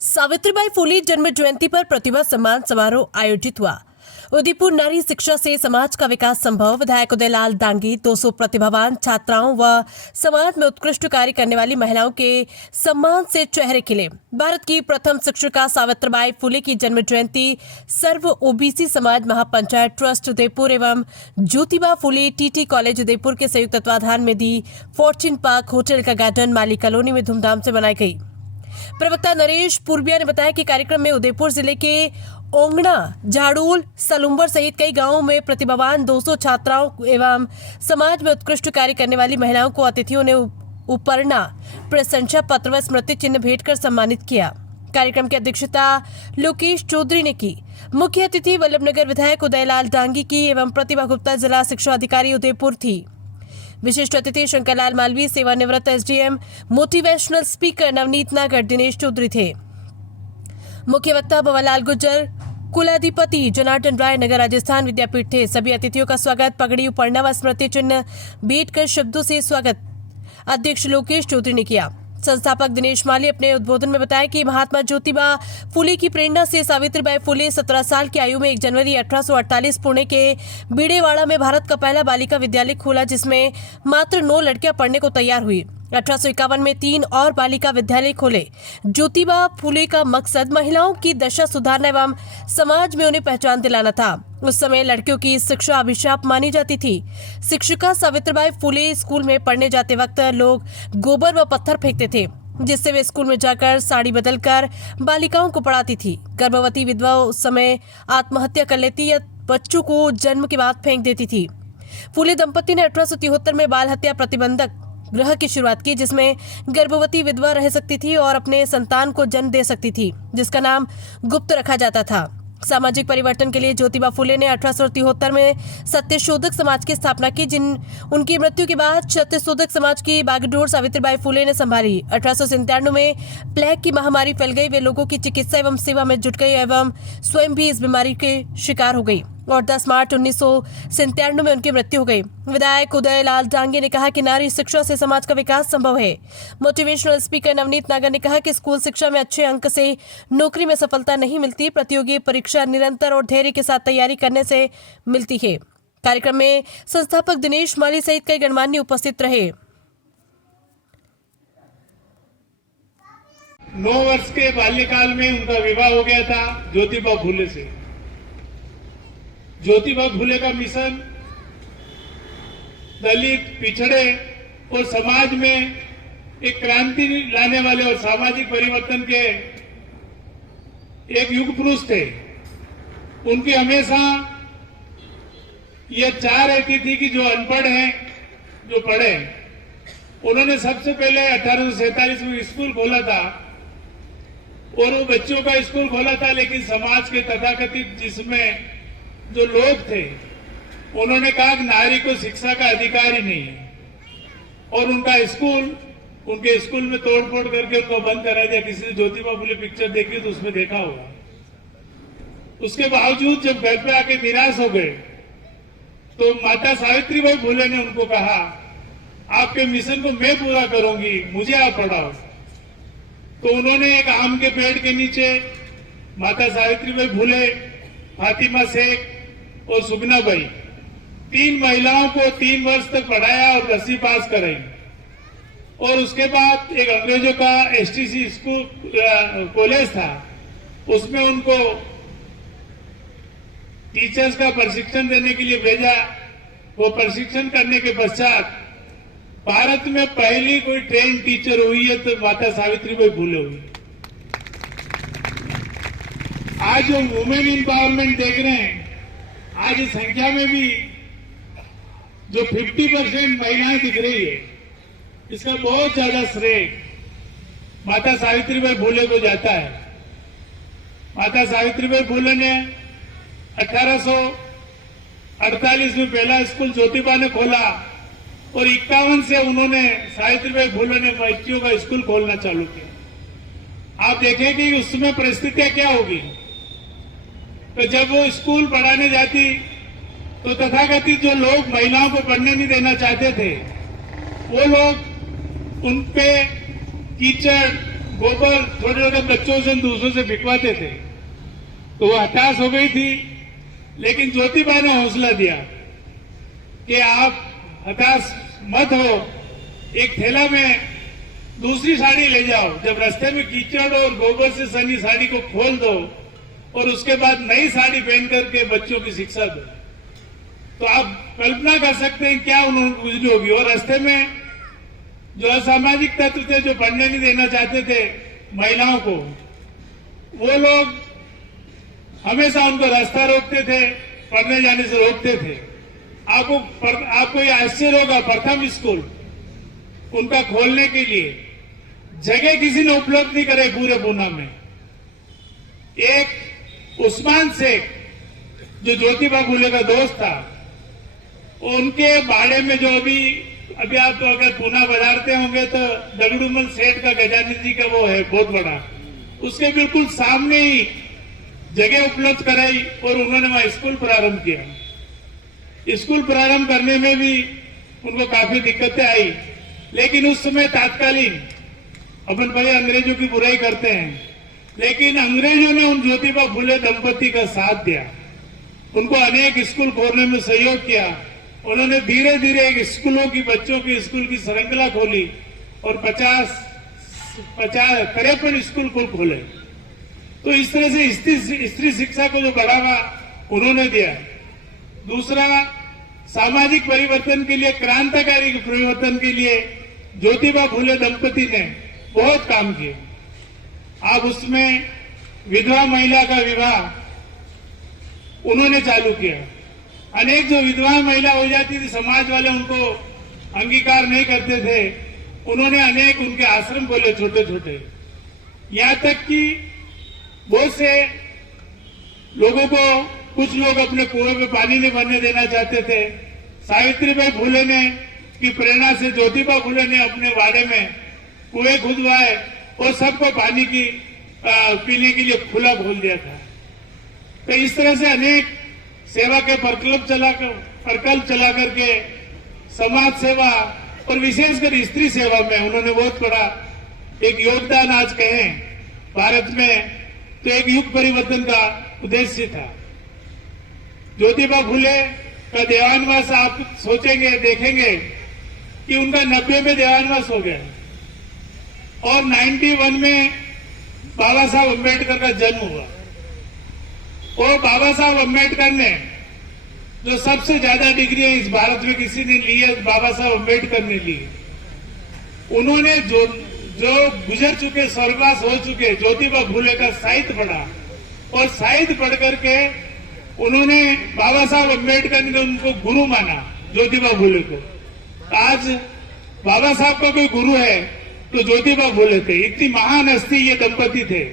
सावित्रीबाई फुले जन्म जयंती पर प्रतिभा सम्मान समारोह आयोजित हुआ। उदयपुर नारी शिक्षा से समाज का विकास संभव। विधायक उदयलाल डांगी 200 प्रतिभावान छात्राओं व समाज में उत्कृष्ट कार्य करने वाली महिलाओं के सम्मान से चेहरे खिले। भारत की प्रथम शिक्षिका सावित्रीबाई फुले की जन्म जयंती सर्व ओबीसी समाज महापंचायत ट्रस्ट उदयपुर एवं ज्योतिबा फुले टीटी कॉलेज उदयपुर के संयुक्त तत्वाधान में दी फॉर्च्यून पार्क होटल का गार्डन माली कॉलोनी में धूमधाम से मनाई गई। प्रवक्ता नरेश पूर्विया ने बताया कि कार्यक्रम में उदयपुर जिले के ओंगना, झाड़ूल, सलुम्बर सहित कई गांवों में प्रतिभावान 200 छात्राओं एवं समाज में उत्कृष्ट कार्य करने वाली महिलाओं को अतिथियों ने उपरना, प्रशंसा पत्र व स्मृति चिन्ह भेंट कर सम्मानित किया। कार्यक्रम की अध्यक्षता लोकेश चौधरी ने की। मुख्य अतिथि वल्लभनगर विधायक उदयलाल डांगी की एवं प्रतिभा गुप्ता जिला शिक्षा अधिकारी उदयपुर थी। विशिष्ट अतिथि शंकरलाल मालवी, सेवानिवृत्त एसडीएम, मोटिवेशनल स्पीकर नवनीत नागर, दिनेश चौधरी थे। मुख्य वक्ता भवरलाल गुर्जर, कुलाधिपति जनार्दन राय, नगर राजस्थान विद्यापीठ थे। सभी अतिथियों का स्वागत पगड़ी, उपरना व स्मृति चिन्ह भेंट कर शब्दों से स्वागत अध्यक्ष लोकेश चौधरी ने किया। संस्थापक दिनेश माली अपने उद्बोधन में बताया कि महात्मा ज्योतिबा फुले की प्रेरणा से सावित्रीबाई फुले 17 साल की आयु में 1 जनवरी 1848 पुणे के बीड़ेवाड़ा में भारत का पहला बालिका विद्यालय खोला, जिसमें मात्र 9 लड़कियां पढ़ने को तैयार हुई। 1851 में 3 और बालिका विद्यालय खोले। ज्योतिबा फुले का मकसद महिलाओं की दशा सुधारना एवं समाज में उन्हें पहचान दिलाना था। उस समय लड़कियों की शिक्षा अभिशाप मानी जाती थी। शिक्षिका सावित्रीबाई फुले स्कूल में पढ़ने जाते वक्त लोग गोबर व पत्थर फेंकते थे, जिससे वे स्कूल में जाकर साड़ी बदलकर बालिकाओं को पढ़ाती थी। गर्भवती विधवा उस समय आत्महत्या कर लेती या बच्चों को जन्म के बाद फेंक देती थी। फुले दंपति ने 1873 में बाल हत्या प्रतिबंधक गृह की शुरुआत की, जिसमें गर्भवती विधवा रह सकती थी और अपने संतान को जन्म दे सकती थी, जिसका नाम गुप्त रखा जाता था। सामाजिक परिवर्तन के लिए ज्योतिबा फुले ने 1873 में सत्यशोधक समाज की स्थापना की, जिन उनकी मृत्यु के बाद सत्यशोधक समाज की बागडोर सावित्रीबाई फुले ने संभाली। 1897 में प्लेग की महामारी फैल गई। वे लोगों की चिकित्सा एवं सेवा में जुट गई एवं स्वयं भी इस बीमारी के शिकार हो गई और 10 मार्च 1997 में उनकी मृत्यु हो गई। विधायक उदयलाल डांगी ने कहा कि नारी शिक्षा से समाज का विकास संभव है। मोटिवेशनल स्पीकर नवनीत नागर ने कहा कि स्कूल शिक्षा में अच्छे अंक से नौकरी में सफलता नहीं मिलती, प्रतियोगी परीक्षा निरंतर और धैर्य के साथ तैयारी करने से मिलती है। कार्यक्रम में संस्थापक दिनेश माली सहित कई गणमान्य उपस्थित रहे। 9 वर्ष के बाल्यकाल में उनका विवाह हो गया था ज्योतिबा फुले से। ज्योतिबा फुले का मिशन दलित, पिछड़े और समाज में एक क्रांति लाने वाले और सामाजिक परिवर्तन के एक युग पुरुष थे। उनकी हमेशा यह चाह रहती थी कि जो अनपढ़ हैं, जो पढ़े। उन्होंने सबसे पहले 1847 में स्कूल खोला था और वो बच्चों का स्कूल खोला था, लेकिन समाज के तथाकथित जिसमें जो लोग थे उन्होंने कहा कि नारी को शिक्षा का अधिकार ही नहीं है और उनके स्कूल में तोड़फोड़ करके उनको बंद करा दिया। किसी ने ज्योतिबा फुले पिक्चर देखी तो उसमें देखा होगा। उसके बावजूद जब घर पे आके निराश हो गए तो माता सावित्रीबाई फुले ने उनको कहा, आपके मिशन को मैं पूरा करूंगी, मुझे आप पढ़ाओ। तो उन्होंने एक आम के पेड़ के नीचे माता सावित्रीबाई फुले, फातिमा शेख और सुगनाबाई 3 महिलाओं को 3 वर्ष तक पढ़ाया और 10वीं पास कराई। और उसके बाद एक अंग्रेजों का एसटीसी स्कूल कॉलेज था, उसमें उनको टीचर्स का प्रशिक्षण देने के लिए भेजा। वो प्रशिक्षण करने के पश्चात भारत में पहली कोई ट्रेन टीचर हुई है तो माता सावित्रीबाई फुले हुई। आज जो वुमेन एम्पावरमेंट देख रहे हैं, आज इस संख्या में भी जो 50% महिलाएं दिख रही है, इसका बहुत ज्यादा श्रेय माता सावित्रीबाई फुले को जाता है। माता सावित्रीबाई फुले ने 1848 में पहला स्कूल ज्योतिबा ने खोला और 51 से उन्होंने सावित्रीबाई फुले ने बच्चियों का स्कूल खोलना चालू किया। आप देखेंगे कि उसमें परिस्थितियां क्या होगी। तो जब वो स्कूल पढ़ाने जाती तो तथाकथित जो लोग महिलाओं को पढ़ने नहीं देना चाहते थे, वो लोग उन पे कीचड़, गोबर छोटे छोटे बच्चों से दूसरों से बिकवाते थे, तो वो हताश हो गई थी। लेकिन ज्योतिबा ने हौसला दिया कि आप हताश मत हो, एक थैला में दूसरी साड़ी ले जाओ, जब रास्ते में कीचड़ और गोबर से सनी साड़ी को खोल दो और उसके बाद नई साड़ी पहन करके बच्चों की शिक्षा दो। तो आप कल्पना कर सकते हैं क्या उन्होंने गुजरी होगी। और रास्ते में जो असामाजिक तत्व थे, जो पढ़ने नहीं देना चाहते थे महिलाओं को, वो लोग हमेशा उनको रास्ता रोकते थे, पढ़ने जाने से रोकते थे। आपको ये आश्चर्य होगा, प्रथम स्कूल उनका खोलने के लिए जगह किसी ने उपलब्ध नहीं करे पूरे पूना में। एक उस्मान शेख जो ज्योतिबा फुले का दोस्त था, उनके बाड़े में जो अभी आप तो अगर पूना बजारते होंगे तो दगड़ूमल सेठ का गजानन जी का वो है बहुत बड़ा, उसके बिल्कुल सामने ही जगह उपलब्ध कराई और उन्होंने वहां स्कूल प्रारंभ किया। स्कूल प्रारंभ करने में भी उनको काफी दिक्कतें आई, लेकिन उस समय तात्कालीन अपन भाई अंग्रेजों की बुराई करते हैं, लेकिन अंग्रेजों ने उन ज्योतिबा फुले दंपति का साथ दिया, उनको अनेक स्कूल खोलने में सहयोग किया। उन्होंने धीरे धीरे एक स्कूलों की बच्चों की स्कूल की श्रृंखला खोली और 53 स्कूल खोले। तो इस तरह से स्त्री शिक्षा को जो बढ़ावा उन्होंने दिया। दूसरा, सामाजिक परिवर्तन के लिए, क्रांतिकारी परिवर्तन के लिए ज्योतिबा फुले दंपति ने बहुत काम किए। आप उसमें विधवा महिला का विवाह उन्होंने चालू किया। अनेक जो विधवा महिला हो जाती थी, समाज वाले उनको अंगीकार नहीं करते थे, उन्होंने अनेक उनके आश्रम खोले छोटे छोटे। यहां तक कि बहुत से लोगों को, कुछ लोग अपने कुएं में पानी नहीं भरने देना चाहते थे। सावित्रीबाई फुले ने की प्रेरणा से ज्योतिबा फुले ने अपने वाड़े में कुएं खुदवाए और सबको पानी की पीने के लिए खुला खोल दिया था। तो इस तरह से अनेक सेवा के प्रकल्प चला करके समाज सेवा और विशेषकर स्त्री सेवा में उन्होंने बहुत बड़ा एक योगदान आज कहें भारत में तो एक युग परिवर्तन का उद्देश्य था। ज्योतिबा फुले का देवानवास आप सोचेंगे, देखेंगे कि उनका 90 में देवानवास हो गया और 91 में बाबा साहब अम्बेडकर का जन्म हुआ। और बाबा साहब अम्बेडकर ने जो सबसे ज्यादा डिग्रियां इस भारत में किसी ने ली है, बाबा साहब अम्बेडकर ने ली। उन्होंने जो गुजर चुके, स्वर्गवास हो चुके ज्योतिबा फुले का साहित्य पढ़ा और साहित्य पढ़ करके उन्होंने, बाबा साहब अम्बेडकर ने उनको गुरु माना, ज्योतिबा फुले को। आज बाबा साहब का कोई गुरु है तो ज्योतिबा फुले थे। इतनी महान हस्ती ये दंपति थे।